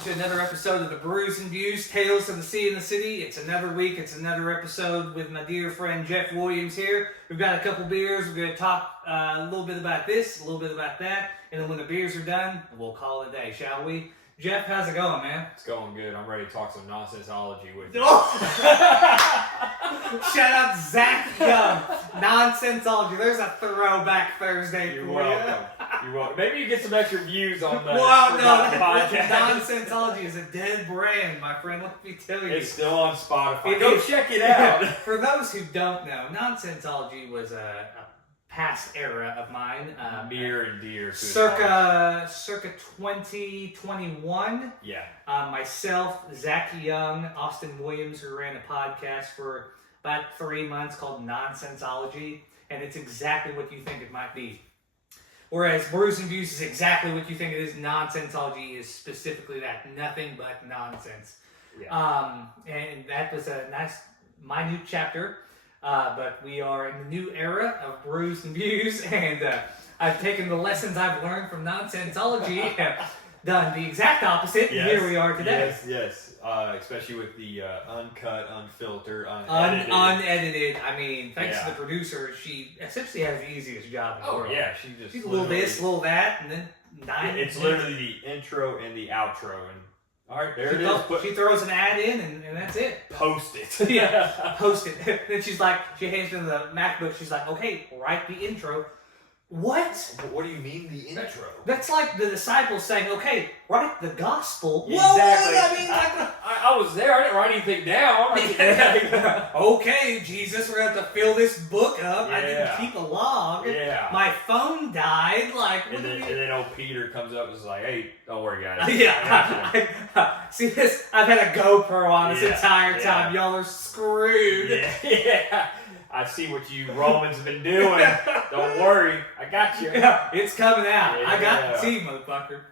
welcome to another episode of the Brews Views, Tales of the Sea and the City. It's another week, it's another episode with my dear friend Jeff Williams here. We've got a couple beers, we're going to talk a little bit about this, a little bit about that, and then when the beers are done, we'll call it a day, shall we? Jeff, how's it going, man? It's going good. I'm ready to talk some nonsensology with you. Shout out Zach Young, Nonsensology. There's a throwback Thursday You're for welcome. You're welcome. Maybe you get some extra views on the podcast. Nonsensology is a dead brand, my friend. Let me tell you. It's still on Spotify. Go check it out. For those who don't know, Nonsensology was a past era of mine. Near and dear to circa 2021. Yeah. Myself, Zach Young, Austin Williams, who ran a podcast for about 3 months called Nonsensology, and it's exactly what you think it might be. Whereas Brews Views is exactly what you think it is. Nonsensology is specifically that, nothing but nonsense. Yeah. And that was a nice, minute chapter. But we are in the new era of Brews and Views, and I've taken the lessons I've learned from Nonsensology, done the exact opposite, and here we are today. Yes. Especially with the uncut, unfiltered, unedited. I mean, thanks to the producer, she essentially has the easiest job in the world. Yeah, she's a little this, a little that, and then It's literally the intro and the outro, and all right, there it is. She throws an ad in, and that's it. Post it. Yeah, post it. Then she's like, she hands me the MacBook. She's like, okay, write the intro. What? What do you mean the intro? That's like the disciples saying, okay, write the gospel. Exactly. Whoa, I mean, I was there. I didn't write anything down. Okay, Jesus, we're going to have to fill this book up. Yeah. I didn't keep a log. Yeah. My phone died. Like, and then old Peter comes up and is like, hey, don't worry, guys. Yeah. See this? I've had a GoPro on this entire time. Y'all are screwed. Yeah. I see what you Romans have been doing. Don't worry. I got you. Yeah, it's coming out. Yeah. I got the tea, motherfucker.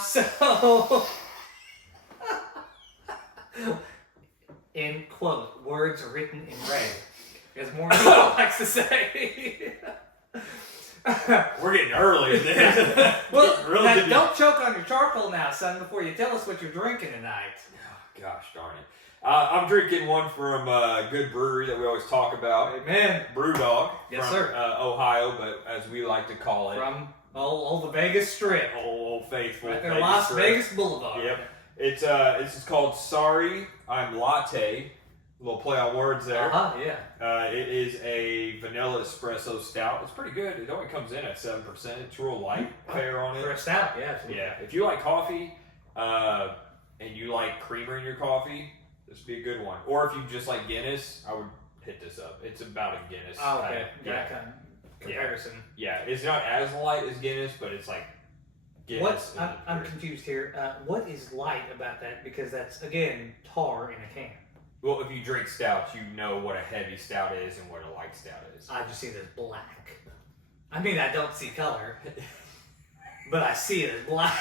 So, end quote. Words written in red. As more people likes to say. We're getting early. Well, don't choke on your charcoal now, son, before you tell us what you're drinking tonight. Oh, gosh darn it. I'm drinking one from a good brewery that we always talk about. Amen. Brewdog. Yes, from, sir. Ohio, but as we like to call it. From old the Vegas Strip. Old faithful. Right there, Las Vegas Boulevard. Yep. It's called Sorry, I'm Latte. A little play on words there. Yeah. It is a vanilla espresso stout. It's pretty good. It only comes in at 7%. It's real light fare on it. For a stout, yeah. Absolutely. Yeah. If you like coffee, and you like creamer in your coffee, this would be a good one. Or if you just like Guinness, I would hit this up. It's about a Guinness. Oh, okay. Yeah. Kind of comparison. Yeah. It's not as light as Guinness, but it's like Guinness. I'm confused here. What is light about that? Because that's, again, tar in a can. Well, if you drink stouts, you know what a heavy stout is and what a light stout is. I just see it as black. I mean, I don't see color, but I see it as black.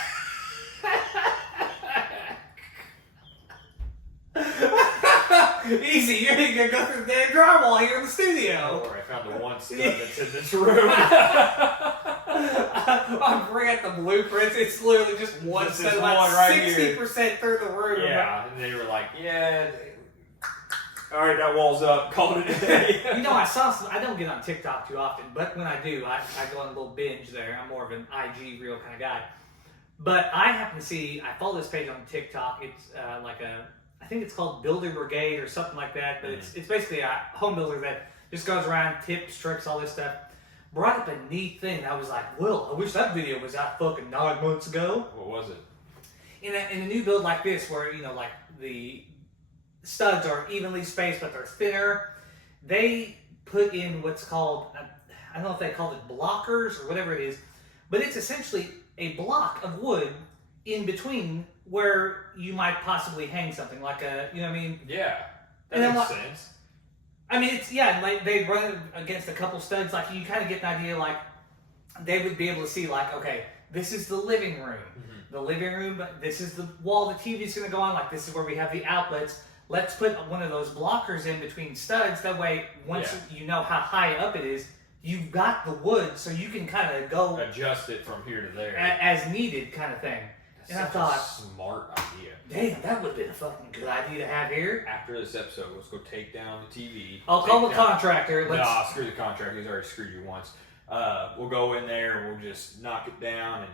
Easy, you're gonna go through the damn drywall here in the studio. Or I found the one stud that's in this room. I'm bringing out the blueprints. It's literally just one stud, about right 60% through the room. Yeah, and they were like, all right, that wall's up. Call it a day. You know, I saw some. I don't get on TikTok too often, but when I do, I go on a little binge there. I'm more of an IG reel kind of guy. But I happen to see, I follow this page on TikTok. It's I think it's called Builder Brigade or something like that. But it's basically a home builder that just goes around, tips, tricks, all this stuff. Brought up a neat thing. I was like, Will, I wish that video was out fucking 9 months ago. What was it? In a new build like this, where like the studs are evenly spaced, but they're thinner. They put in what's called, I don't know if they call it blockers or whatever it is, but it's essentially a block of wood in between where you might possibly hang something, like a, you know what I mean? Yeah, that makes sense. I mean, it's, like they run it against a couple studs, like you kind of get an idea, like they would be able to see, like, okay, this is the living room. Mm-hmm. The living room, this is the wall the TV's going to go on, like this is where we have the outlets. Let's put one of those blockers in between studs. That way, once you know how high up it is, you've got the wood, so you can kind of go adjust it from here to there as needed, kind of thing. That's And I such thought, a smart idea. damn, that would have been a fucking good idea to have here. After this episode, let's go take down the TV. I'll call the contractor. Nah, screw the contractor. He's already screwed you once. We'll go in there and we'll just knock it down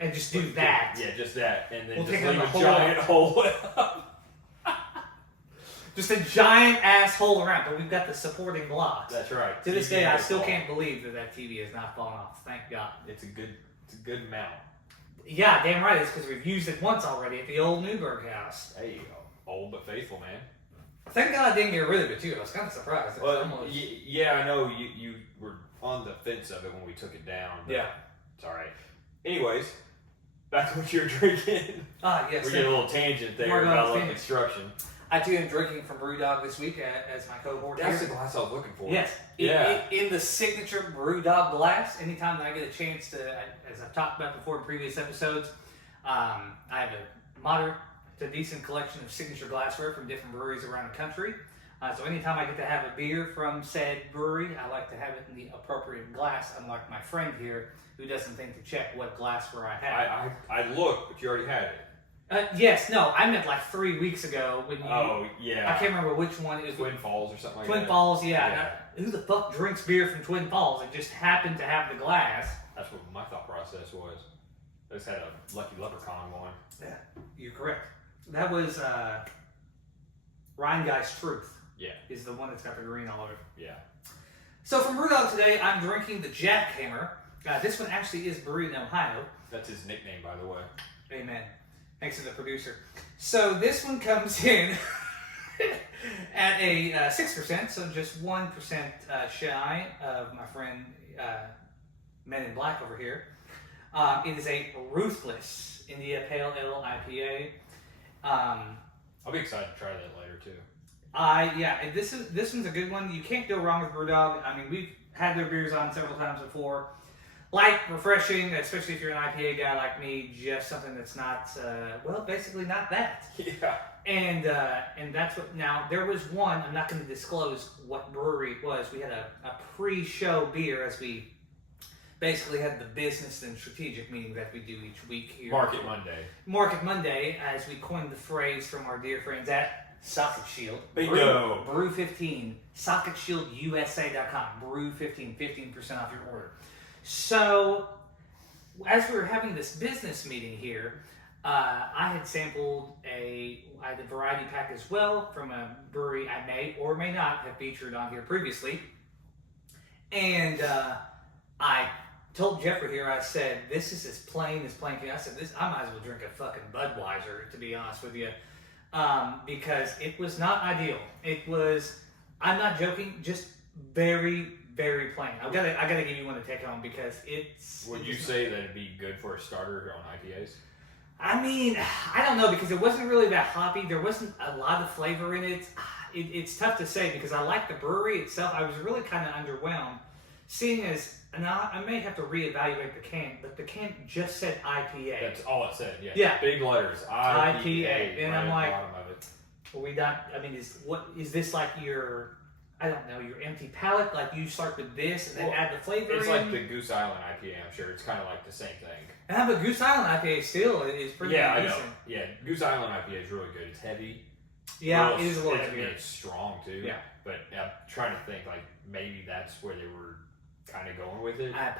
and just do that. Yeah, just that, and then We'll just take leave out a the giant hole. Just a giant asshole around, but we've got the supporting blocks. That's right. To this day, I still can't believe that TV has not fallen off. Thank God. It's a good mount. Yeah, damn right. It's because we've used it once already at the old Newberg house. There you go. Old but faithful, man. Thank God I didn't get rid of it too. I was kind of surprised. Well, yeah, I know you were on the fence of it when we took it down. Yeah. It's all right. Anyways, back to what you were drinking. Yes. We get a little tangent there about construction. I too am drinking from BrewDog this week as my cohort. That's here. the glass I was looking for. Yes. Yeah. In the signature BrewDog glass. Anytime that I get a chance to, as I've talked about before in previous episodes, I have a moderate to decent collection of signature glassware from different breweries around the country. So anytime I get to have a beer from said brewery, I like to have it in the appropriate glass, unlike my friend here who doesn't think to check what glassware I have. I looked, but you already had it. Yes, no, I meant like 3 weeks ago when you... Oh, yeah. I can't remember which one it was. Twin Falls or something like that. Twin Falls, yeah. Who the fuck drinks beer from Twin Falls? It just happened to have the glass. That's what my thought process was. I just had a Lucky Leprechaun one. Yeah, you're correct. That was Rhinegeist Truth. Yeah. Is the one that's got the green all over it. Yeah. So from BrewDog today, I'm drinking the Jackhammer. This one actually is brewed in Ohio. That's his nickname, by the way. Amen. Thanks to the producer. So this one comes in at a 6%, so just 1% shy of my friend Men in Black over here. It is a Ruthless India Pale Ale IPA. I'll be excited to try that later too. And this one's a good one. You can't go wrong with BrewDog. I mean, we've had their beers on several times before. Light, refreshing, especially if you're an IPA guy like me, just something that's not, basically not that. Yeah. And that's what, now, there was one, I'm not going to disclose what brewery it was. We had a pre-show beer as we basically had the business and strategic meeting that we do each week here. Market Monday. Market Monday, as we coined the phrase from our dear friends at Socket Shield. Bingo. Brew 15, SocketShieldUSA.com. Brew 15, 15% off your order. So, as we were having this business meeting here, I had sampled I had a variety pack as well from a brewery I may or may not have featured on here previously. And I told Jeffrey here, I said, this is as plain can be. I said, I might as well drink a fucking Budweiser, to be honest with you. Because it was not ideal. It was, I'm not joking, just very, very plain. I gotta give you one to take home because it's... Would you say that it'd be good for a starter on IPAs? I mean, I don't know because it wasn't really that hoppy. There wasn't a lot of flavor in it. It's tough to say because I like the brewery itself. I was really kind of underwhelmed seeing as... And I may have to reevaluate the can, but the can just said IPA. That's all it said, yeah. Yeah. Big letters, IPA. And right I'm like, bottom of it. Well, we not, I mean, is this like your, I don't know, your empty palate? Like you start with this and then add the flavor It's in? like the Goose Island IPA, I'm sure. It's kind of like the same thing. But Goose Island IPA still is pretty decent. I know. Yeah, Goose Island IPA is really good. It's heavy. Yeah, it is a little heavier. It's strong too. Yeah. But I'm trying to think, like, maybe that's where they were kind of going with it. I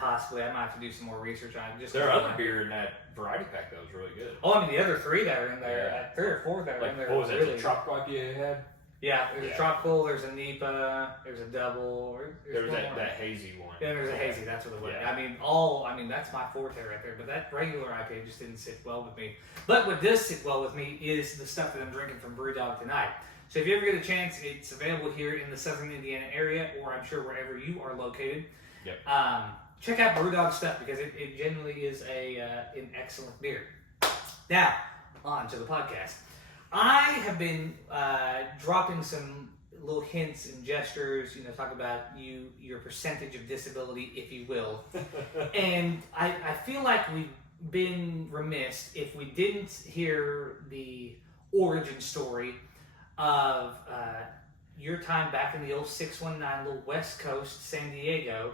might have to do some more research on it. Just their other beer in that variety pack though is really good. Oh, I mean the other three that are in there, 3 or 4 that are in there. What was it? Really... The tropical IPA they had? Yeah, there's a tropical, there's a NEPA, there's a double. There was that hazy one. Yeah, there's a hazy. That's what it was. Yeah. I mean that's my forte right there. But that regular IPA just didn't sit well with me. But what does sit well with me is the stuff that I'm drinking from BrewDog tonight. So if you ever get a chance, it's available here in the Southern Indiana area, or I'm sure wherever you are located. Yep. Check out BrewDog stuff because it generally is an excellent beer. Now, on to the podcast. I have been dropping some little hints and gestures, talk about your percentage of disability, if you will. And I feel like we've been remiss if we didn't hear the origin story of your time back in the old 619 little West Coast San Diego,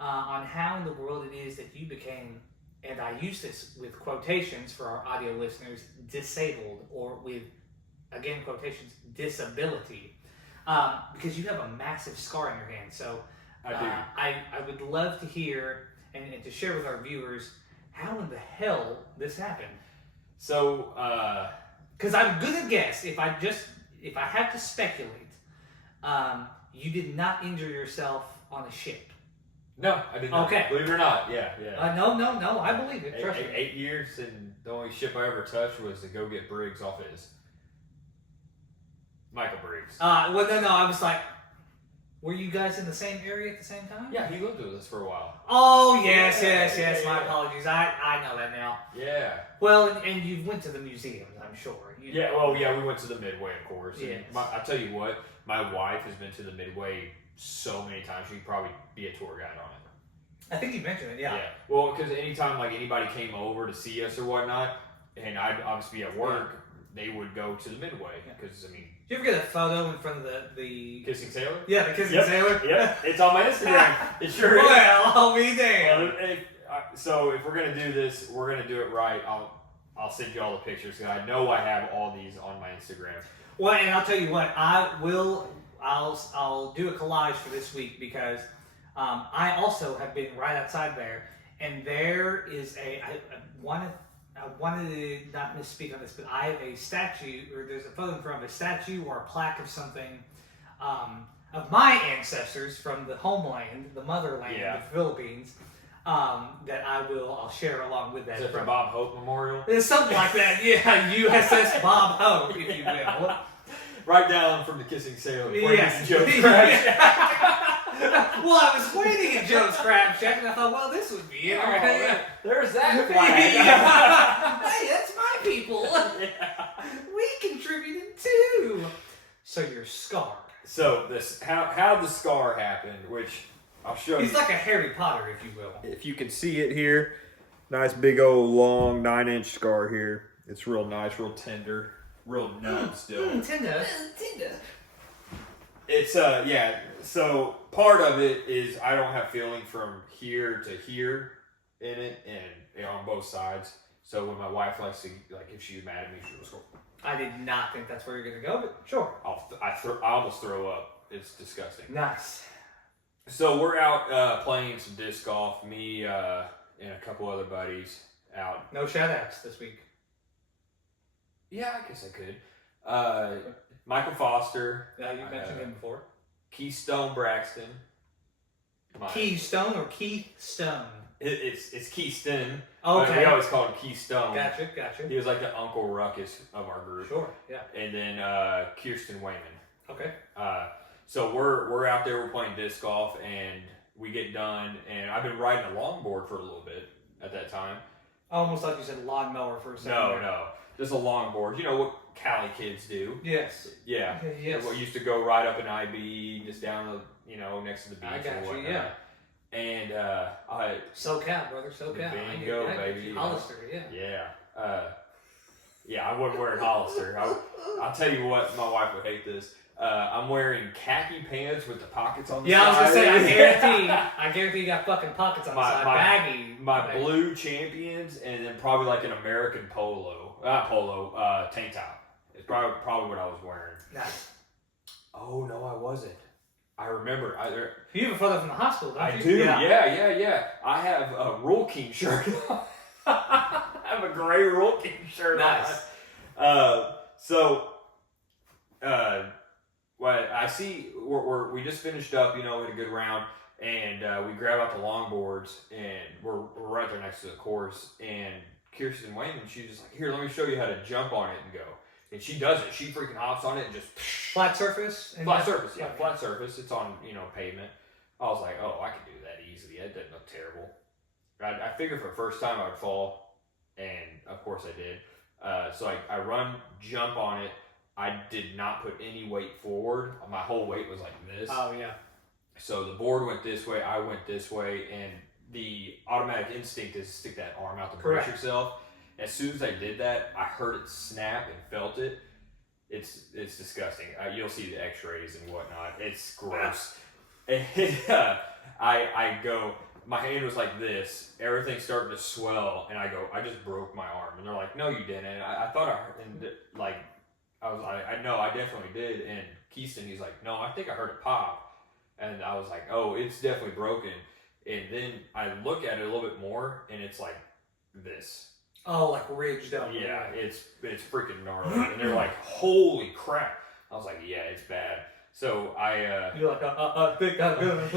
on how in the world it is that you became and I use this with quotations for our audio listeners, disabled, or with, again, quotations, disability, because you have a massive scar in your hand. So I do. I would love to hear and to share with our viewers how in the hell this happened. So, because I'm gonna guess, if I have to speculate, you did not injure yourself on a ship. no, I did not. Okay. Believe it or not, yeah. No, I believe it. Trust me. 8 years, and the only ship I ever touched was to go get Briggs off his. Michael Briggs. Well, no, I was like, were you guys in the same area at the same time? Yeah, he lived with us for a while. Oh, yes. Yeah. My apologies. I know that now. Yeah. Well, and you went to the museums, I'm sure. We went to the Midway, of course. Yes. I tell you what, my wife has been to the Midway so many times, she could probably be a tour guide on it. I think you mentioned it, yeah. Well, because anytime like anybody came over to see us or whatnot, and I'd obviously be at work, they would go to the Midway. Because, I mean... Did you ever get a photo in front of the... Kissing Sailor? Yeah, the Kissing Sailor? Yep, it's on my Instagram. It sure is. Well, I'll be damned. So if we're going to do this, we're going to do it right. I'll send you all the pictures, because I know I have all these on my Instagram. Well, and I'll tell you what, I'll do a collage for this week, because I also have been right outside there, and there is I wanted to not misspeak on this, but I have a statue, or there's a photo in front of a statue or a plaque of something of my ancestors from the homeland, the motherland of the Philippines, that I'll share along with that. Is that the Bob Hope Memorial? It's something like that, yeah, USS Bob Hope, if you will. Right down from the Kissing Sailor. Yes. Joe's Crab. Well, I was waiting at Joe's Crab Shack, and I thought, well, this would be interesting. There's that flag. Hey, that's my people. We contributed too. So your scar. So how the scar happened, which I'll show you. He's like a Harry Potter, if you will. If you can see it here, nice big old long 9-inch scar here. It's real nice, real tender, real numb still. Tender. It's so part of it is I don't have feeling from here to here in it, and on both sides. So when my wife likes to, like, if she's mad at me, she'll just go. I did not think that's where you're gonna go, but sure. I almost throw up. It's disgusting. Nice. So we're out playing some disc golf. Me and a couple other buddies out. No shout outs this week. Yeah, I guess I could. Michael Foster. You mentioned him before. Keystone Braxton. Keystone or Keith Stone? It's Keyston. Okay. We always call him Keystone. Gotcha. He was like the Uncle Ruckus of our group. Sure, yeah. And then Kirsten Wayman. Okay. So we're out there, we're playing disc golf, and we get done, and I've been riding a longboard for a little bit at that time. Almost like you said lawnmower for a second. No. Just a longboard. You know what Cali kids do. Yes. Yeah. Yes. We used to go right up in IB, just down the, next to the beach. I got and you, whatnot. yeah. And SoCal, brother, SoCal. Bingo, baby. Hollister, yeah. Yeah. I wasn't wearing Hollister. I'll tell you what, my wife would hate this. I'm wearing khaki pants with the pockets on the side. Yeah, I was gonna say, I guarantee you got fucking pockets on the side. Baggy. My blue Champions, and then probably like an American tank top. It's probably what I was wearing. Nice. Oh no, I wasn't. I remember. You have a photo from the hospital, don't you? I do. Yeah. I have a Rule King shirt on. I have a gray Rule King shirt nice. on. What I see, we just finished up, we had a good round, and we grab out the longboards, and we're right there next to the course, and Kirsten Wayman, she's just like, here, let me show you how to jump on it and go. And she does it. She freaking hops on it and just... Flat surface? Flat surface. It's on, pavement. I was like, oh, I could do that easily. That doesn't look terrible. I figured for the first time I would fall, and of course I did. So I run, jump on it. I did not put any weight forward. My whole weight was like this. Oh, yeah. So the board went this way, I went this way, and the automatic instinct is to stick that arm out to brace yourself. As soon as I did that, I heard it snap and felt it. It's disgusting. You'll see the x-rays and whatnot. It's gross. And I go, my hand was like this, everything's starting to swell, and I go, I just broke my arm. And they're like, no, you didn't. I thought I definitely did. And Keyston, he's like, no, I think I heard it pop. And I was like, oh, it's definitely broken. And then I look at it a little bit more, and it's like this. Oh, like ridged up. Yeah, it's freaking gnarly. And they're like, holy crap. I was like, yeah, it's bad. So You're like, I think I'm gonna.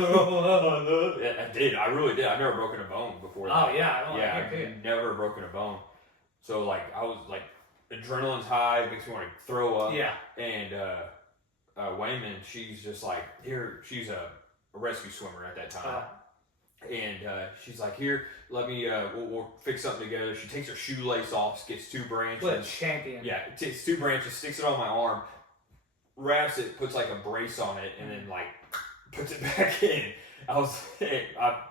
I did. I really did. I've never broken a bone before that. Oh yeah, I've never broken a bone. So like I was like adrenaline's high, makes me want to throw up. Yeah. And Wayman, she's just like she's a rescue swimmer at that time. And she's like, here, let me, we'll fix something together. She takes her shoelace off, gets 2 branches. What a champion. Yeah, takes 2 branches, sticks it on my arm, wraps it, puts like a brace on it, and then like puts it back in. I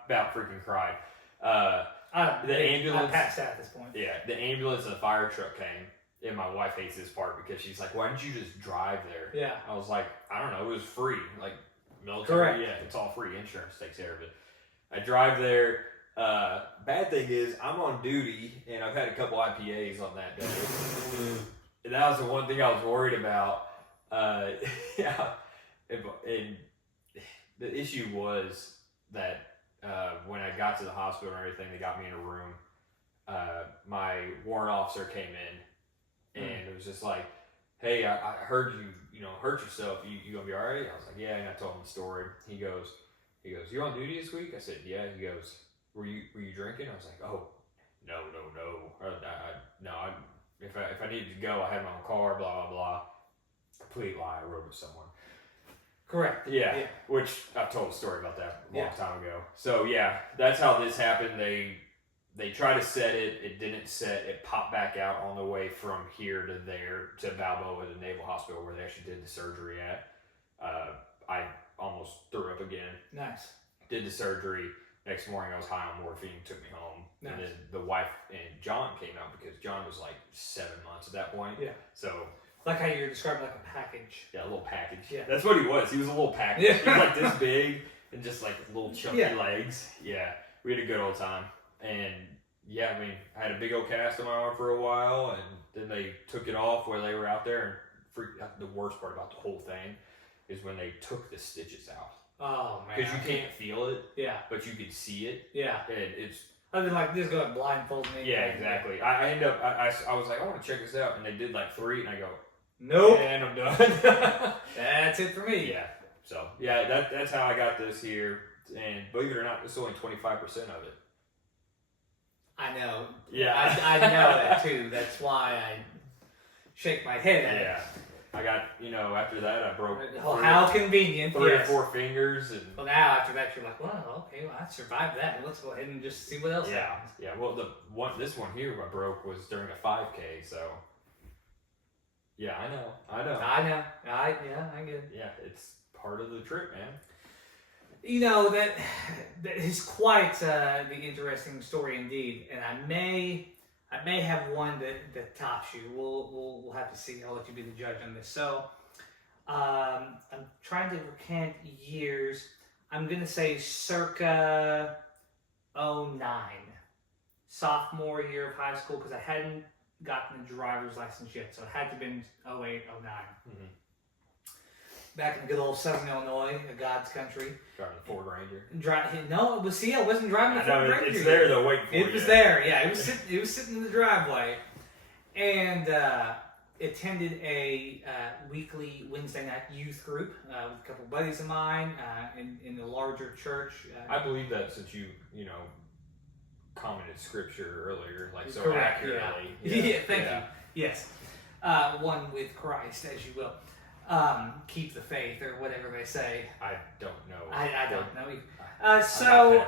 about freaking cried. The ambulance. I passed out at this point. Yeah, the ambulance and the fire truck came, and my wife hates this part because she's like, why didn't you just drive there? Yeah. I was like, I don't know, it was free. Like, military, correct. Yeah, it's all free. Insurance takes care of it. I drive there. Bad thing is, I'm on duty, and I've had a couple IPAs on that day. And that was the one thing I was worried about. Yeah, and the issue was that when I got to the hospital and everything, they got me in a room. My warrant officer came in, and it was just like, hey, I heard you hurt yourself. You gonna be all right? I was like, yeah. And I told him the story. He goes, you on duty this week? I said, yeah. He goes, were you drinking? I was like, oh, no. If I needed to go, I had my own car, blah, blah, blah. Complete lie. I rode with someone. Correct. Yeah. Which I've told a story about that a long time ago. So yeah, that's how this happened. They tried to set it. It didn't set. It popped back out on the way from here to there to Balboa, the Naval Hospital, where they actually did the surgery at. I almost threw up again. Nice. Did the surgery. Next morning, I was high on morphine. Took me home. Nice. And then the wife and John came out because John was like 7 months at that point. Yeah. So. Like how you're describing like a package. Yeah, a little package. Yeah. That's what he was. He was a little package. Yeah. He was like this big and just like little chunky legs. Yeah. We had a good old time. And yeah, I mean, I had a big old cast on my arm for a while, and then they took it off while they were out there. And the worst part about the whole thing is when they took the stitches out. Oh man. Because you can't feel it. Yeah. But you can see it. Yeah. And it's. I've been like, just go and blindfold me. Yeah, exactly. I end up. I was like, I want to check this out, and they did like 3, and I go. Nope. And I'm done. That's it for me. Yeah. So yeah, that's how I got this here, and believe it or not, it's only 25% of it. I know. Yeah. I know that too. That's why I shake my head at it. Yeah. I got, after that I broke how convenient. 3 or 4 fingers. And well, now after that you're like, well, okay, I survived that. Let's go ahead and just see what else happens. Yeah. Well, this one here I broke was during a 5K, so. Yeah, I know. I get it. Yeah, it's part of the trip, man. That is quite the interesting story indeed, and I may have one that tops you. We'll have to see. I'll let you be the judge on this. So, I'm trying to recant years. I'm gonna say circa 09, sophomore year of high school, because I hadn't gotten a driver's license yet, so it had to have been 08, 09. Mm-hmm. Back in good old Southern Illinois, a God's country. Driving the Ford Ranger. No, I wasn't driving the Ford Ranger. It's there though, waiting for you. It was there, yeah. It was sitting in the driveway, and attended a weekly Wednesday night youth group with a couple buddies of mine in the larger church. I believe that since you commented scripture earlier, like so correct, accurately. Yeah, thank you. Yes, one with Christ, as you will. Keep the faith, or whatever they say. I don't know. I don't know either. I'm sorry.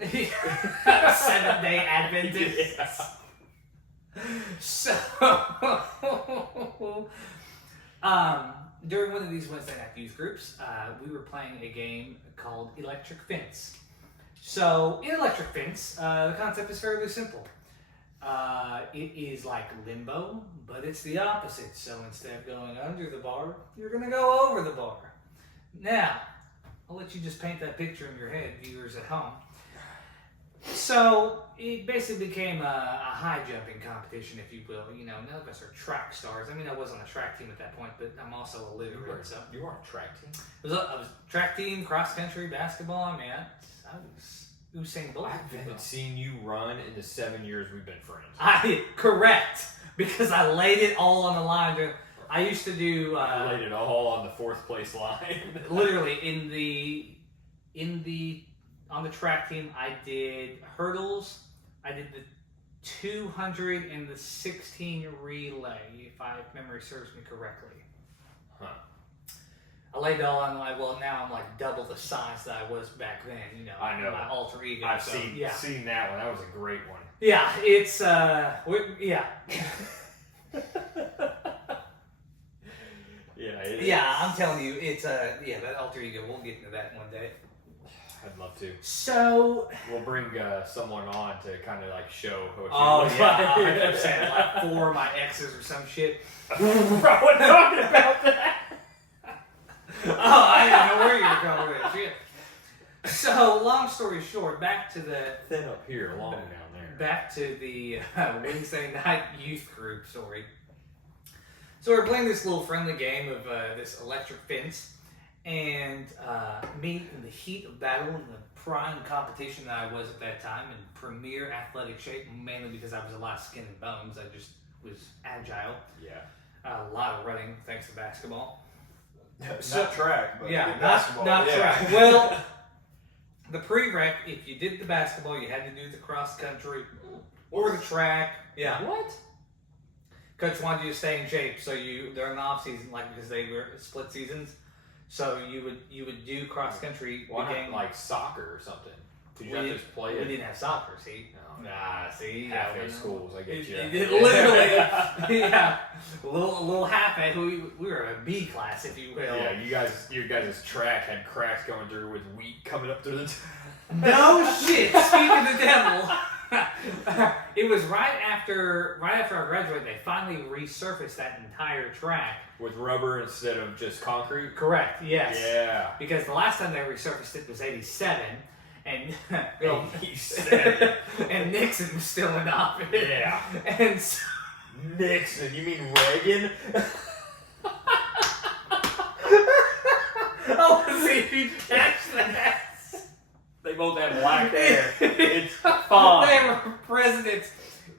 7-day Adventist. Yeah. So, during one of these Wednesday night youth groups, we were playing a game called Electric Fence. So, in Electric Fence, the concept is fairly simple. It is like limbo, but it's the opposite. So instead of going under the bar, you're going to go over the bar. Now, I'll let you just paint that picture in your head, viewers at home. So it basically became a high jumping competition, if you will. You know, none of us are track stars. I mean, I was on a track team at that point, but I'm also illiterate. So You were on a track team? I was track team, cross country, basketball. I mean, I was Usain Bolt. I haven't seen you run in the 7 years we've been friends. Correct, because I laid it all on the line. I used to do. I laid it all on the 4th place line. Literally on the track team, I did hurdles. I did the 200 and the 16 relay, if memory serves me correctly. Huh. I laid it all on my. Well, now I'm like double the size that I was back then. You know, I know. My alter ego. I've seen that one. That was a great one. Yeah, it's yeah. Yeah, I'm telling you, it's that alter ego. We'll get into that one day. I'd love to. So we'll bring someone on to kind of like show. Oh yeah, 100%. Like 4 of my exes or some shit. I wasn't talking about that. Oh, I didn't know where you were going with it. Shit. So long story short, back to the thin up here, long down there. Back to the Wednesday night youth group story. So we're playing this little friendly game of this electric fence, and me in the heat of battle in the prime competition that I was at that time in premier athletic shape, mainly because I was a lot of skin and bones. I just was agile. Yeah. A lot of running thanks to basketball. Not track, but basketball. Not track. Well, the prereq, if you did the basketball, you had to do the cross country or the track. Yeah. What? Coach wanted you to stay in shape, so during the off season, like because they were split seasons, so you would do cross country. Why not like soccer or something? Did you not just play it? We didn't have soccer, see? No. Nah, see? Half-A schools, I get you. Literally, yeah. A little half-A. We were a B class, if you will. Yeah, you guys' track had cracks going through with wheat coming up through the No shit, speak of the devil. It was right after I graduated, they finally resurfaced that entire track. With rubber instead of just concrete? Correct, yes. Yeah. Because the last time they resurfaced it was 87, and 87. and Nixon was still in office. Yeah. And so, Nixon, you mean Reagan? oh, see if you catch that. They both have black hair. It's fine. They were presidents.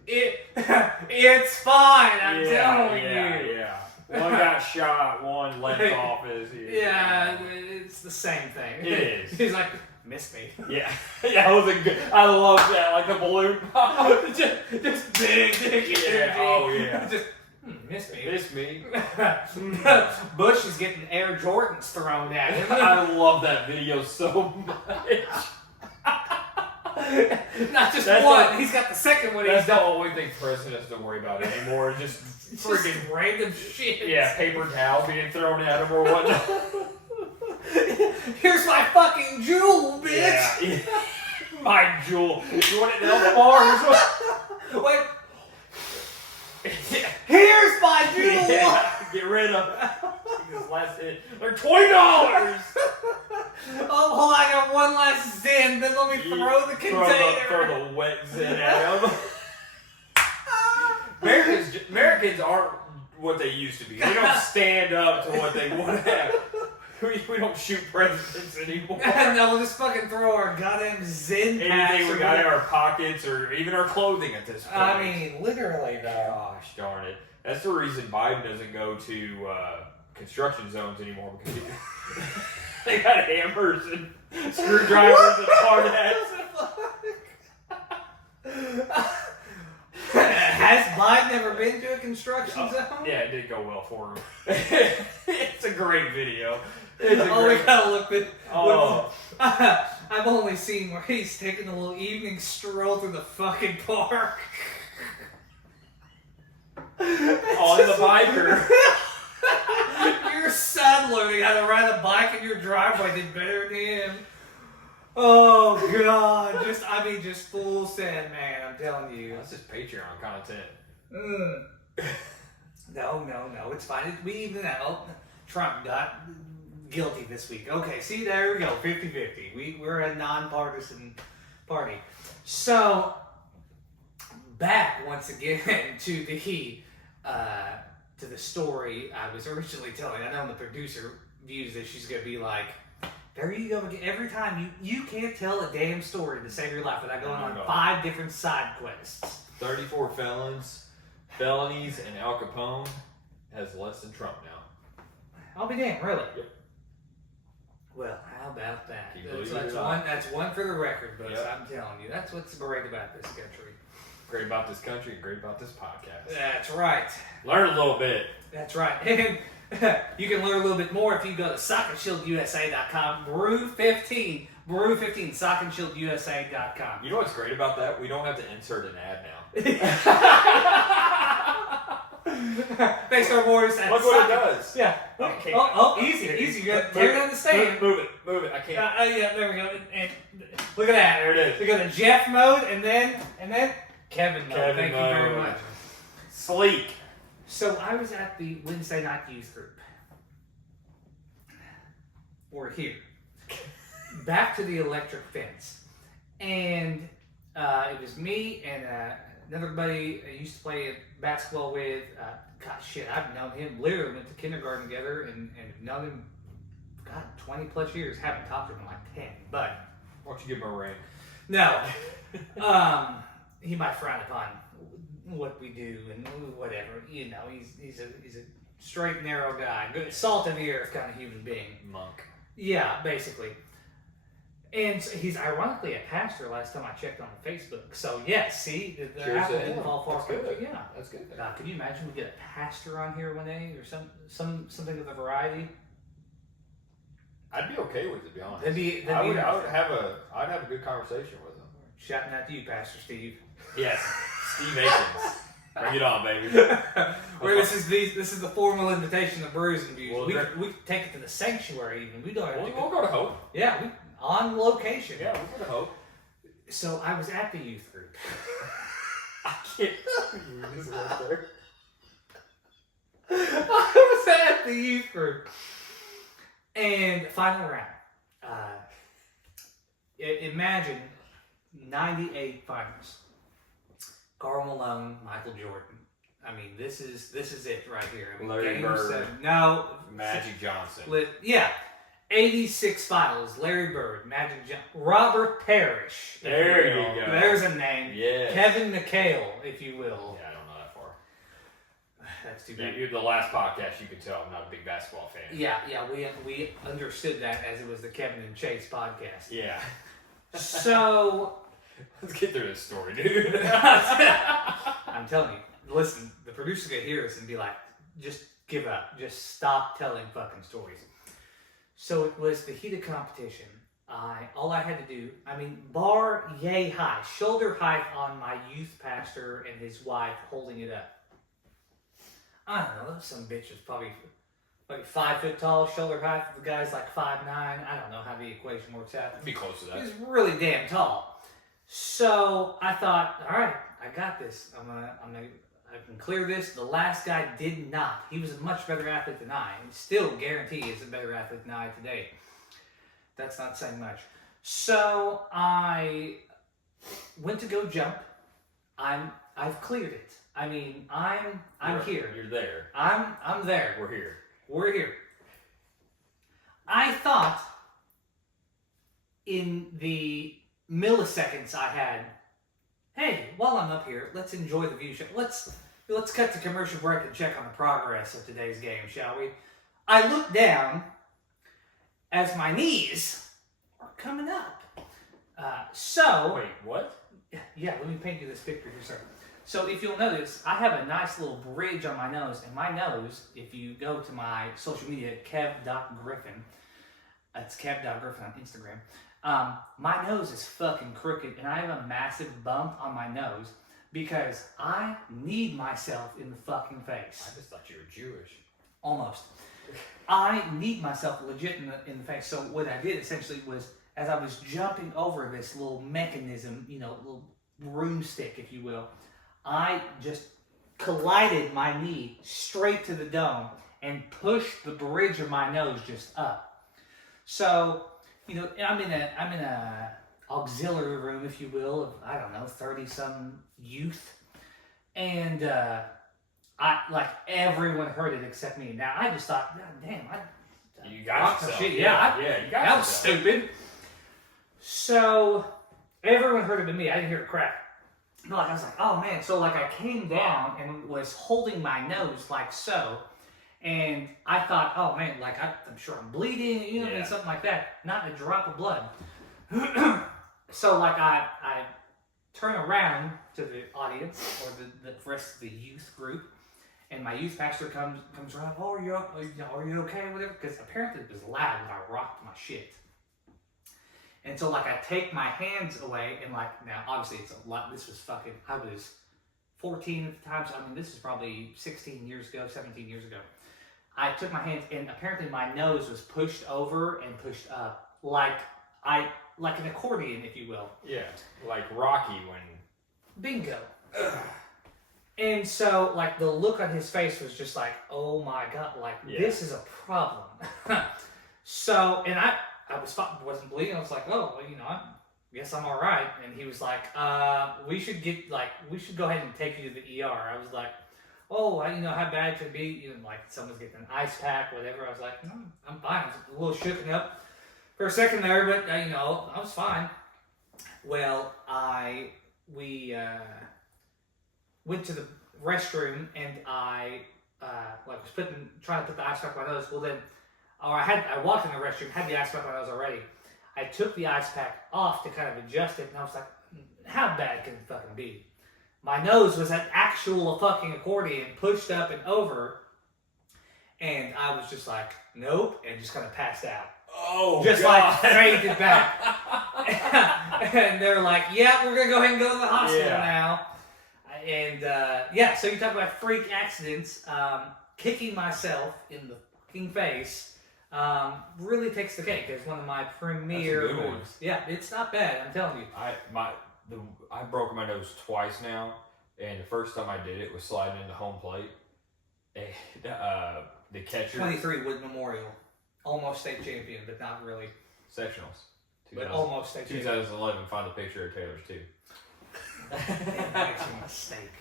It's fine, I'm telling you. Yeah. One got shot, one left office. Yeah, it's the same thing. It is. He's like, miss me. Yeah. Yeah, I love that. Like the balloon pop. just big energy. Yeah. Oh, yeah. Just, miss me. Miss me. Bush is getting Air Jordans thrown at him. I love that video so much. Not just one. He's got the second one. That's the only thing president has to worry about anymore. Just freaking random shit. Yeah, paper towel being thrown at him or whatnot. Here's my fucking jewel, bitch. Yeah. My jewel. You want it in the bars? Wait. Here's my jewel. Yeah, get rid of it. This last hit. They're $20. Oh, hold on, I got one last Zen, then let me throw the container. Throw the wet Zen at him. Americans aren't what they used to be. They don't stand up to what they want to have. We don't shoot presidents anymore. No, we'll just fucking throw our goddamn Zen packs. Anything we got in our pockets or even our clothing at this point. I mean, literally, though. Gosh darn it. That's the reason Biden doesn't go to construction zones anymore, because they got hammers and screwdrivers and hard hats. Has Biden ever been to a construction zone? Yeah, it did go well for him. It's a great video. We gotta look at. Oh. I've only seen where he's taking a little evening stroll through the fucking park. On the biker. Your son learning how to ride a bike in your driveway did better than him. Oh God! Just full send, man. I'm telling you. That's just Patreon content. No, it's fine. We even out. Trump got guilty this week. Okay, see, there we go. 50-50. We're a nonpartisan party. So, back once again to the story I was originally telling. I know the producer views this, she's gonna be like, there you go again. Every time you can't tell a damn story to save your life without going on 5 different side quests. 34 felonies, and Al Capone has less than Trump now. I'll be damned, really. Yep. Well, how about that? Can you believe it or That's not? That's one for the record, but Yep. I'm telling you, that's what's great about this country. Great about this country, and great about this podcast. That's right. Learn a little bit. That's right. And you can learn a little bit more if you go to sockandshieldUSA.com. Brew15, sockandshieldUSA.com. You know what's great about that? We don't have to insert an ad now. Thanks, our boys. Look what it does. Yeah. Okay. Easy. You got to tear down the stand. Move it. I can't. Yeah, there we go. And look at that. There it is. We go to Jeff mode and then Kevin mode. Thank you very much. Sleek. So I was at the Wednesday night youth group. We're here. Back to the electric fence. And it was me and another buddy I used to play basketball with. God, shit, I've known him. Literally went to kindergarten together and known him, God, 20 plus years. Haven't talked to him in like 10. But Why don't you give him a ring? no. He might frown upon what we do and whatever. You know, he's a straight, narrow guy. Good, salt of the earth kind of human being. Monk. Yeah, basically. And so he's ironically a pastor last time I checked on Facebook. So, yeah, see, the apple didn't fall far from the tree. Yeah. That's good. Could you imagine we get a pastor on here one day or something of a variety? I'd be okay with it, to be honest. I'd have a good conversation with him. Shouting out to you, Pastor Steve. Yes, Steve Akins. Bring it on, baby. Where this is the formal invitation to Brews Views. Well, we take it to the sanctuary even. We don't have to We'll go to Hope. Yeah, we on location. Yeah, we'll go to Hope. So I was at the youth group. I can't. You just went there. I was at the youth group. And final round. Imagine 98 finals. Karl Malone, Michael Jordan. I mean, this is it right here. I mean, Larry Game Bird. 7. No. Magic Johnson. Yeah. 86 finals. Larry Bird, Magic Johnson, Robert Parrish. There you go. There's a name. Yeah. Kevin McHale, if you will. Yeah, I don't know that far. That's too bad. You're the last podcast, you can tell I'm not a big basketball fan. Yeah, we understood that as it was the Kevin and Chase podcast. Yeah. So Let's get through this story, dude. I'm telling you, listen, the producer's gonna hear this and be like, just give up. Just stop telling fucking stories. So it was the heat of competition. All I had to do, bar yay high, shoulder height on my youth pastor and his wife holding it up. I don't know, some bitch was probably like 5 foot tall, shoulder height. The guy's like 5'9". I don't know how the equation works out. Be close to that. He's really damn tall. So I thought, all right, I got this. I can clear this. The last guy did not. He was a much better athlete than I. And still guarantee he's a better athlete than I today. That's not saying much. So I went to go jump. I've cleared it. I'm here. You're there. I'm there. We're here. I thought in the milliseconds I had, hey, while I'm up here, let's enjoy the view show. Let's cut to commercial break and check on the progress of today's game, shall we? I look down as my knees are coming up. Wait, what? Yeah, let me paint you this picture here, sir. So if you'll notice, I have a nice little bridge on my nose, and my nose, if you go to my social media, kev.griffin, it's kev.griffin on Instagram, my nose is fucking crooked, and I have a massive bump on my nose because I need myself in the fucking face. I just thought you were Jewish. Almost. I need myself legit in the face. So what I did essentially was, as I was jumping over this little mechanism, little broomstick, if you will, I just collided my knee straight to the dome and pushed the bridge of my nose just up. So, I'm in a auxiliary room, if you will, of, I don't know, 30-some youth. And everyone heard it except me. Now, I just thought, God damn, you got yourself. Shit. You got that was stupid. So, everyone heard it but me. I didn't hear it crack. No, I was like, oh man. So, I came down and was holding my nose like so. And I thought, oh man, I'm sure I'm bleeding, and something like that. Not a drop of blood. So, I turn around to the audience or the rest of the youth group, and my youth pastor comes around. Oh, are you okay? Whatever. Because apparently it was loud when I rocked my shit. And so I take my hands away, and now obviously it's a lot. This was I was 14 at the time. So I mean, this is probably 16 years ago, 17 years ago. I took my hands, and apparently my nose was pushed over and pushed up, like an accordion, if you will. Yeah, like Rocky when... Bingo. And so, the look on his face was just oh my God, this is a problem. So, and I wasn't bleeding. I was like, oh, well, I guess I'm all right. And he was like, we should go ahead and take you to the ER. I was like, oh, how bad could it be? Someone's getting an ice pack, whatever. I was like, no, I'm fine. I was a little shooken up for a second there, but I was fine. Well, we went to the restroom, and I was trying to put the ice pack on my nose. Well, then, I walked in the restroom, had the ice pack on my nose already. I took the ice pack off to kind of adjust it, and I was like, how bad can it fucking be? My nose was an actual fucking accordion, pushed up and over, and I was just like, nope, and just kind of passed out. Oh, just God. Faded back. And they're like, yeah, we're gonna go ahead and go to the hospital now. And so you talk about freak accidents. Kicking myself in the fucking face really takes the cake. It's one of my premier ones. Yeah, it's not bad. I'm telling you. I broke my nose twice now, and the first time I did it was sliding into home plate. And the catcher... 23 Wood Memorial. Almost state champion, but not really. Sectionals. But almost state champion. 2011, find the picture of Taylor's too. That's a mistake.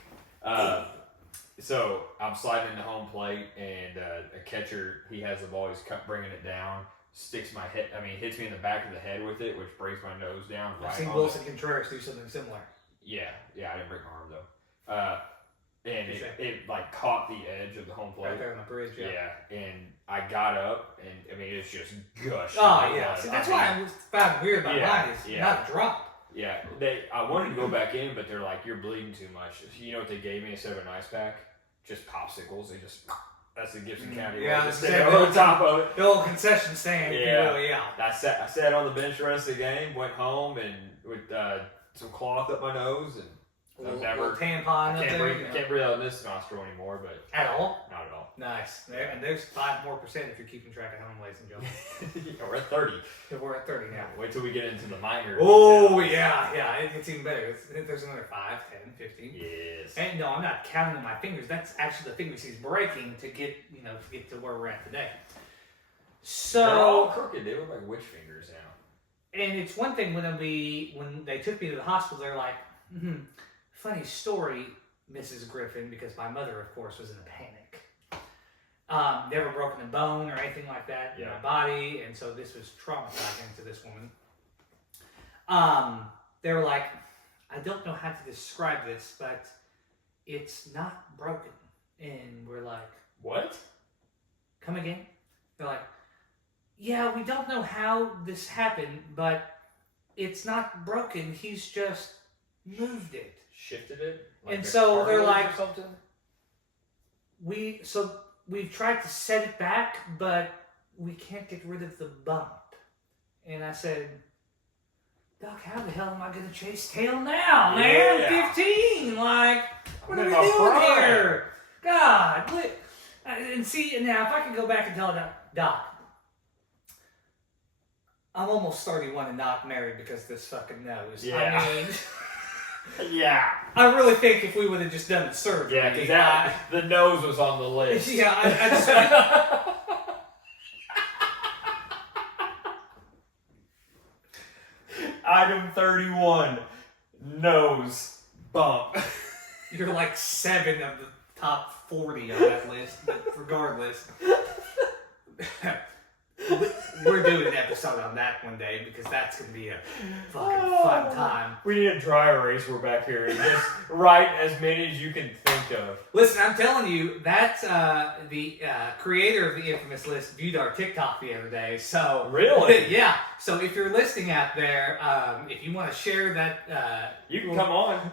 So I'm sliding into home plate, and a catcher, he has the ball, he's bringing it down, hits me in the back of the head with it, which breaks my nose down. I've seen Wilson Contreras do something similar. Yeah, I didn't break my arm though. And it caught the edge of the home plate. Right there on the bridge, yeah. And I got up, and it's just gushing. Oh, yeah. See, that's why I was found weird about mine. It's not a drop. Yeah. I wanted to go back in, but they're like, you're bleeding too much. You know what they gave me instead of an ice pack? Just popsicles. That's the Gibson County. Yeah, just over the top of it. The old concession stand. Yeah. I sat on the bench the rest of the game, went home, and with some cloth up my nose, and a little tampon up there. Can't breathe out in this nostril anymore, but... At all? Not at all. Nice. And there's 5% more if you're keeping track at home, ladies and gentlemen. Yeah, we're at 30. We're at 30 now. Wait till we get into the minor. Oh, yeah. It gets even better. There's another 5, 10, 15. Yes. And no, I'm not counting my fingers. That's actually the fingers he's breaking to get to where we're at today. So... They're all crooked. They look like witch fingers now. And it's one thing when they took me to the hospital, they're like, funny story, Mrs. Griffin, because my mother, of course, was in a panic. Never broken a bone or anything like that in my body, and so this was traumatizing to this woman. They were like, I don't know how to describe this, but it's not broken. And we're like, what? Come again? They're like, yeah, we don't know how this happened, but it's not broken. He's just moved it. Shifted it? And so they're like, something? We've tried to set it back, but we can't get rid of the bump. And I said, Doc, how the hell am I going to chase tail now, man? Yeah. 15! What are we doing here? God, look. And see, now if I can go back and tell Doc, I'm almost 31 and not married because this fucking nose. Yeah. I mean... Yeah. I really think if we would have just done the surgery. Yeah, because the nose was on the list. Yeah, I just... Item 31, nose bump. You're like 7 of the top 40 on that list, but regardless. We're doing an episode on that one day because that's going to be a fucking fun time. We need a dry erase. We're back here and just write as many as you can think of. Listen, I'm telling you, that's the creator of the infamous list viewed our TikTok the other day. So Really? Yeah. So if you're listening out there, if you want to share that, You can come on.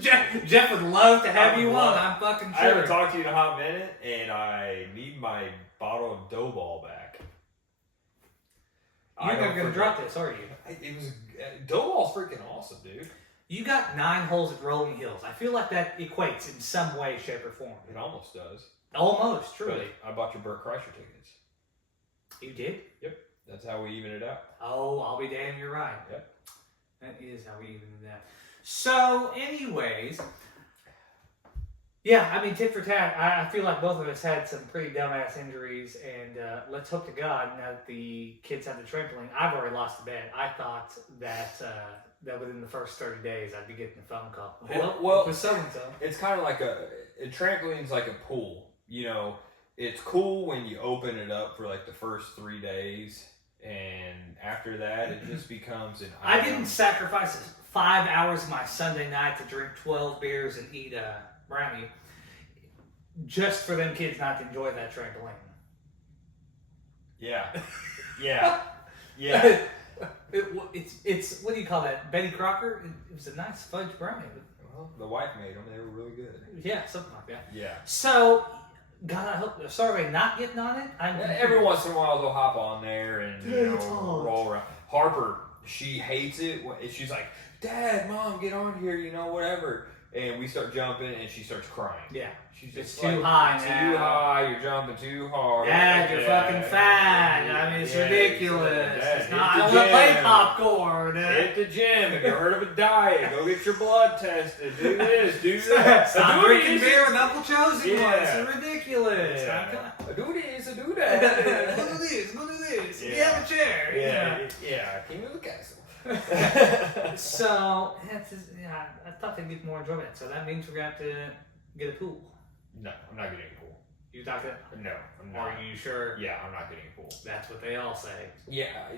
Jeff would love to have you on. I'm fucking sure. I haven't talked to you in a hot minute, and I need my bottle of dough ball back. You're never going to drop this, are you? It was dough ball's freaking awesome, dude. You got 9 holes at Rolling Hills. I feel like that equates in some way, shape, or form. It almost does. Almost, truly. But I bought your Burt Kreischer tickets. You did? Yep. That's how we even it out. Oh, I'll be damned, you're right. Yep. That is how we even it out. So, anyways, yeah, I mean, tit for tat, I feel like both of us had some pretty dumbass injuries, and let's hope to God, now that the kids have the trampoline, I've already lost the bet. I thought that that within the first 30 days I'd be getting a phone call. Well, with so-and-so. It's kind of like a trampoline's like a pool. You know, it's cool when you open it up for like the first 3 days, and after that, it just becomes an I didn't sacrifice 5 hours of my Sunday night to drink 12 beers and eat a brownie just for them kids not to enjoy that trampoline. Yeah. Yeah. Yeah. It's what do you call that? Betty Crocker? It was a nice fudge brownie. Well, the wife made them. They were really good. Yeah, something like that. Yeah. So, God, I hope. Sorry, not getting on it. Every once in a while, they'll hop on there and It's roll around. Harper, she hates it. She's like, "Dad, Mom, get on here," whatever. And we start jumping, and she starts crying. Yeah. She's It's just too like, high Too now. high. You're jumping too hard. Dad, you're fucking fat. I mean, it's ridiculous. Dad, It's not, I hit don't the want to play gym. popcorn. Hit the gym. If you're heard of a diet, go get your blood tested. Do this. Do that. Stop Do drinking this. beer with Uncle Josie. Yeah. It's ridiculous. Yeah. Do this. Do Go that. do this. Go do this. Yeah. Get out of the chair. Yeah. King of the castle. So, yeah, I thought they'd get more enjoyment. So that means we're going to have to get a pool. No, I'm not getting a pool. You thought that? No, I'm not. Are you sure? Yeah, I'm not getting a pool. That's what they all say. Yeah,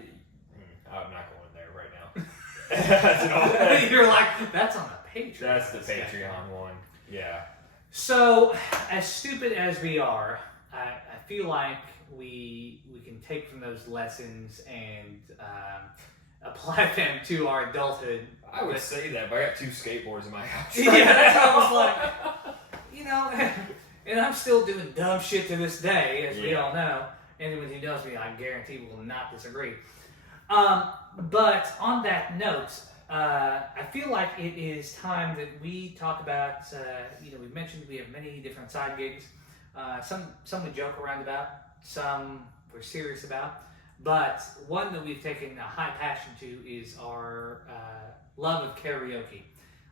I'm not going there right now. That's an all. You're like, that's on the Patreon. That's the Patreon one. Yeah. So, as stupid as we are, I feel like we can take from those lessons and apply them to our adulthood. I would say that, but I got 2 skateboards in my house. Yeah, that's what I was like. And I'm still doing dumb shit to this day, as we all know. Anyone who knows me, I guarantee will not disagree. But on that note, I feel like it is time that we talk about, we've mentioned we have many different side gigs. Some we joke around about, some we're serious about. But one that we've taken a high passion to is our love of karaoke.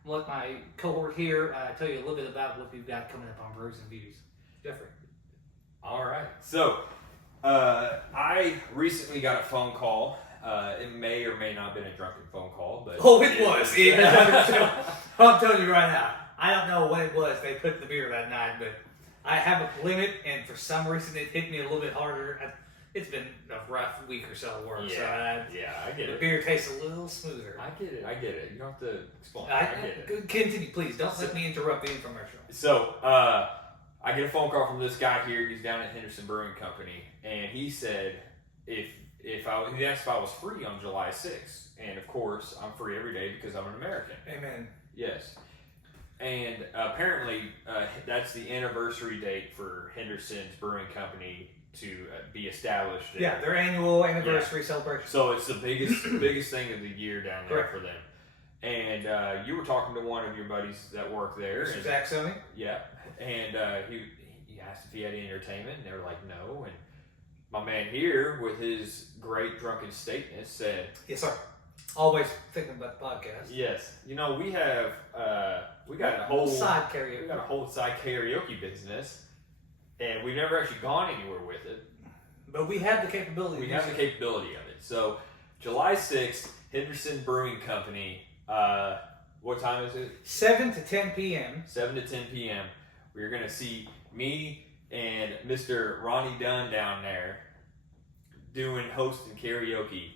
I'll let my cohort here tell you a little bit about what we've got coming up on Brews Views. Jeffrey. All right. So, I recently got a phone call. It may or may not have been a drunken phone call, but it was. I'm telling you right now. I don't know what it was they put in the beer that night, but I have a limit, and for some reason it hit me a little bit harder. It's been a rough week or so of work. Yeah, I get the it. beer tastes a little smoother. I get it. You don't have to explain. I get it. Continue, please. Don't let me interrupt the infomercial. So, I get a phone call from this guy here. He's down at Henderson Brewing Company, and he said he asked if I was free on July 6th, and of course I'm free every day because I'm an American. Amen. Yes, and apparently that's the anniversary date for Henderson's Brewing Company to be established. Yeah, their annual anniversary celebration. So it's the biggest thing of the year down there for them. And you were talking to one of your buddies that work there. Mr. Zach Sony? Yeah. And he asked if he had any entertainment, and they were like, no. And my man here, with his great drunken stateness, said, yes, sir. Always thinking about the podcast. Yes. We have, we got a whole side karaoke. We got a whole side karaoke business. And we've never actually gone anywhere with it. But we have the capability. We have the capability of it. So, July 6th, Henderson Brewing Company. What time is it? 7 to 10 p.m. 7 to 10 p.m. We're going to see me and Mr. Ronnie Dunn down there hosting karaoke,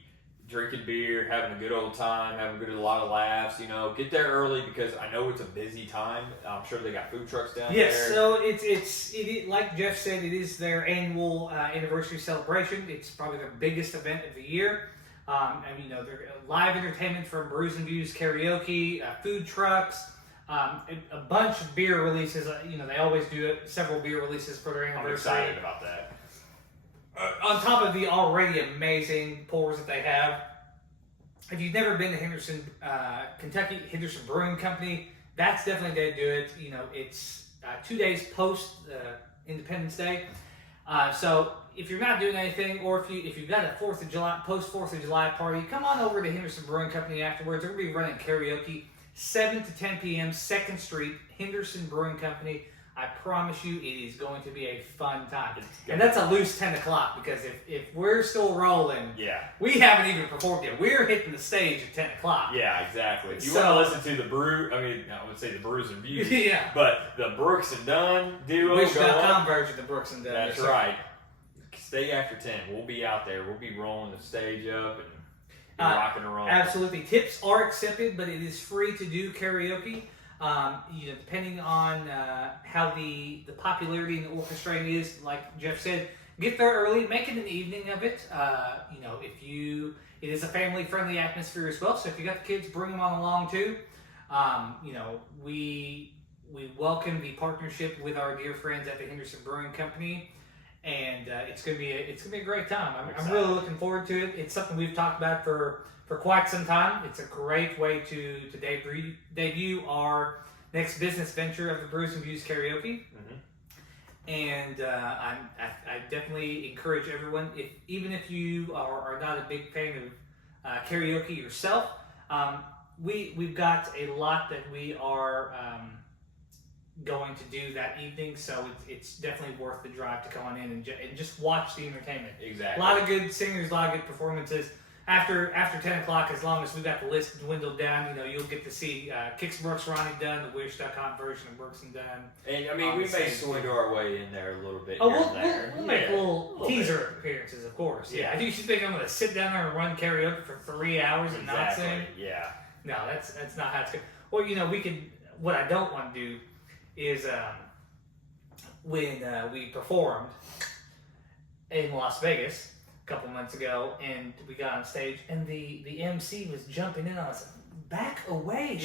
drinking beer, having a good old time, having a lot of laughs. Get there early because I know it's a busy time. I'm sure they got food trucks down there. Yes, so it like Jeff said, it is their annual anniversary celebration. It's probably their biggest event of the year. They're live entertainment from Brews Views karaoke, food trucks, a bunch of beer releases. They always do several beer releases for their anniversary. I'm excited about that. On top of the already amazing pours that they have, if you've never been to Henderson, Kentucky, Henderson Brewing Company, that's definitely the day to do it. It's 2 days post Independence Day. So if you're not doing anything, or if you've got a post 4th of July party, come on over to Henderson Brewing Company afterwards. They're going to be running karaoke 7 to 10 p.m. 2nd Street, Henderson Brewing Company. I promise you, it is going to be a fun time. And that's a loose 10 o'clock, because if we're still rolling, we haven't even performed yet. We're hitting the stage at 10 o'clock. Yeah, exactly. If you want to listen to the I would say the Brews Views, but the Brooks and Dunn duo. Wish.com version of the Brooks and Dunn. That's right. Stay after 10. We'll be out there. We'll be rolling the stage up and rocking and rolling. Absolutely. Tips are accepted, but it is free to do karaoke. Depending on how the popularity and the orchestrating is, like Jeff said, get there early, make it an evening of it. It is a family-friendly atmosphere as well. So if you got the kids, bring them on along too. We welcome the partnership with our dear friends at the Henderson Brewing Company, and it's gonna be a great time. I'm really looking forward to it. It's something we've talked about for quite some time. It's a great way to debut our next business venture of the Brews Views karaoke. Mm-hmm. And I definitely encourage everyone, even if you are not a big fan of karaoke yourself, we've got a lot that we are going to do that evening, so it's definitely worth the drive to come on in and just watch the entertainment. Exactly. A lot of good singers, a lot of good performances. After 10 o'clock, as long as we've got the list dwindled down, you'll get to see Kix Brooks, Ronnie Dunn, the Wish.com version of Brooks and Dunn. And we may swindle our way in there a little bit. We'll make little teaser appearances, of course. Yeah. If you think I'm going to sit down there and run karaoke for 3 hours and not sing, no, that's not how it's going. Well, we could. What I don't want to do is when we performed in Las Vegas a couple months ago, and we got on stage, and the MC was jumping in on us. Back away,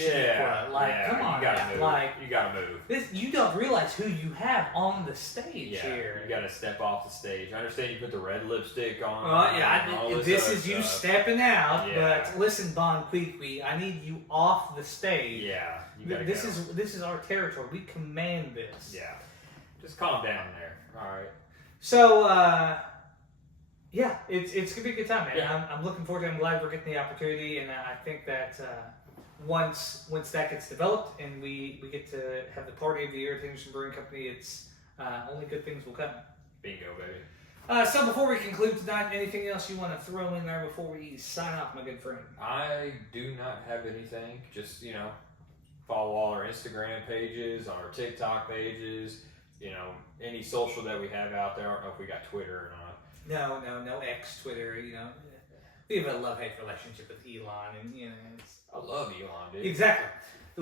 come on, you gotta move. You gotta move. You don't realize who you have on the stage here. You gotta step off the stage. I understand you put the red lipstick on. This is you stepping out. But listen, Bon Queequee, I need you off the stage. Yeah, this is our territory. We command this. Yeah, just calm down there. All right. So. It's gonna be a good time, man. Yeah. I'm looking forward to it. I'm glad we're getting the opportunity, and I think that once that gets developed and we get to have the party of the year at the Henderson Brewing Company, it's only good things will come. Bingo, baby. So before we conclude tonight, anything else you want to throw in there before we sign off, my good friend? I do not have anything. Just follow all our Instagram pages, our TikTok pages. Any social that we have out there. I don't know if we got Twitter or not. No X, Twitter, we have a love-hate relationship with Elon, and I love Elon, dude. Exactly. I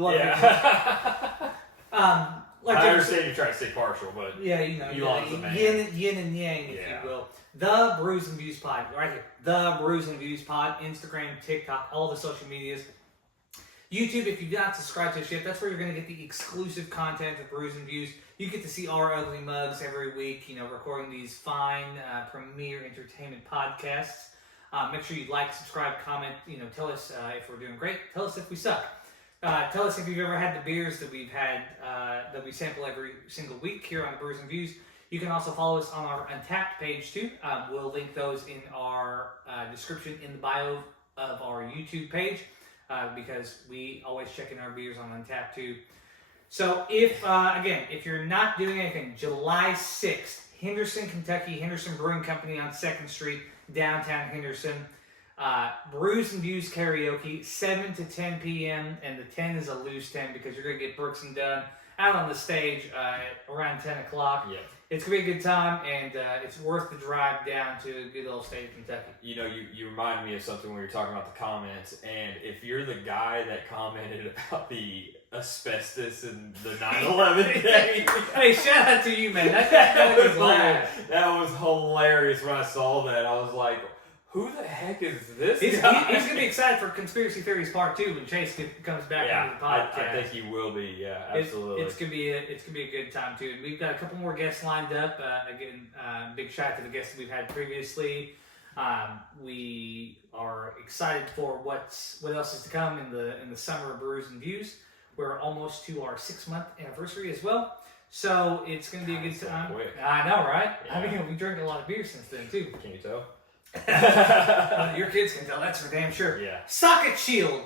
understand you're trying to stay partial, but Elon's the man. Yin and yang, if you will. The Brews and Views Pod, right here. The Brews and Views Pod, Instagram, TikTok, all the social medias. YouTube, if you've not subscribed to us yet, that's where you're going to get the exclusive content of Brews and Views. You get to see our ugly mugs every week, recording these fine premier entertainment podcasts. Make sure you like, subscribe, comment, tell us if we're doing great. Tell us if we suck. Tell us if you've ever had the beers that we've had, that we sample every single week here on the Brews and Views. You can also follow us on our Untapped page too. We'll link those in our description in the bio of our YouTube page. Because we always check in our beers on Untapped too. So if you're not doing anything, July 6th, Henderson, Kentucky, Henderson Brewing Company on 2nd Street, downtown Henderson. Brews and Views karaoke, 7 to 10 p.m. and the 10 is a loose 10 because you're gonna get Brooks and Dunn out on the stage around 10 o'clock. Yeah. It's going to be a good time, and it's worth the drive down to good old state of Kentucky. You know, you remind me of something when you're talking about the comments, and if you're the guy that commented about the asbestos and the 9/11 day. Hey, shout out to you, man. That was laugh. That was hilarious when I saw that. I was like, who the heck is this He's guy? going to be excited for Conspiracy Theories Part 2 when Chase comes back into the podcast. I think he will be. Yeah, absolutely. It's gonna be a good time too. And we've got a couple more guests lined up. Again, big shout out to the guests that we've had previously. We are excited for what else is to come in the summer of Brews and Views. We're almost to our 6-month anniversary as well, so it's gonna be a good time. Quick. I know, right? Yeah. I mean, we drank a lot of beer since then too. Can you tell? Your kids can tell, that's for damn sure. Yeah. Socket Shield.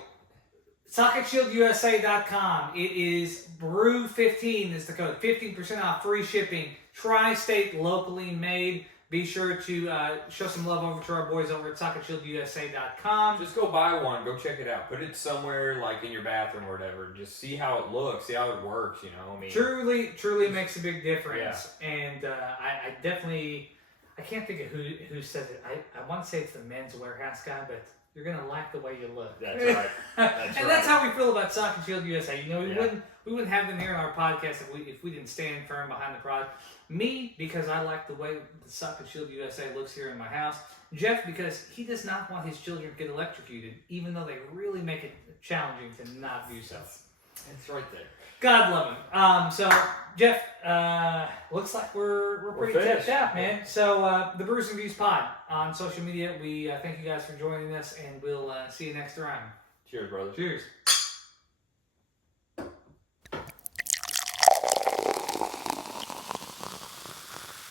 SocketShieldUSA.com. It is Brew15 is the code. 15% off, free shipping. Tri-state, locally made. Be sure to show some love over to our boys over at SocketShieldUSA.com. Just go buy one. Go check it out. Put it somewhere like in your bathroom or whatever. Just see how it looks. See how it works. You know, I mean, Truly makes a big difference. Yeah. And I definitely, I can't think of who said it. I want to say it's the men's warehouse guy, but you're gonna like the way you look. That's right. That's how we feel about Socket Shield USA. You know, we wouldn't have them here on our podcast if we didn't stand firm behind the product. Me, because I like the way the Socket Shield USA looks here in my house. Jeff, because he does not want his children to get electrocuted, even though they really make it challenging to not do so. It's right there. God love him. So, Jeff, looks like we're pretty tipped out, man. So, the Brews and Views pod on social media. We thank you guys for joining us, and we'll see you next time. Cheers, brother. Cheers.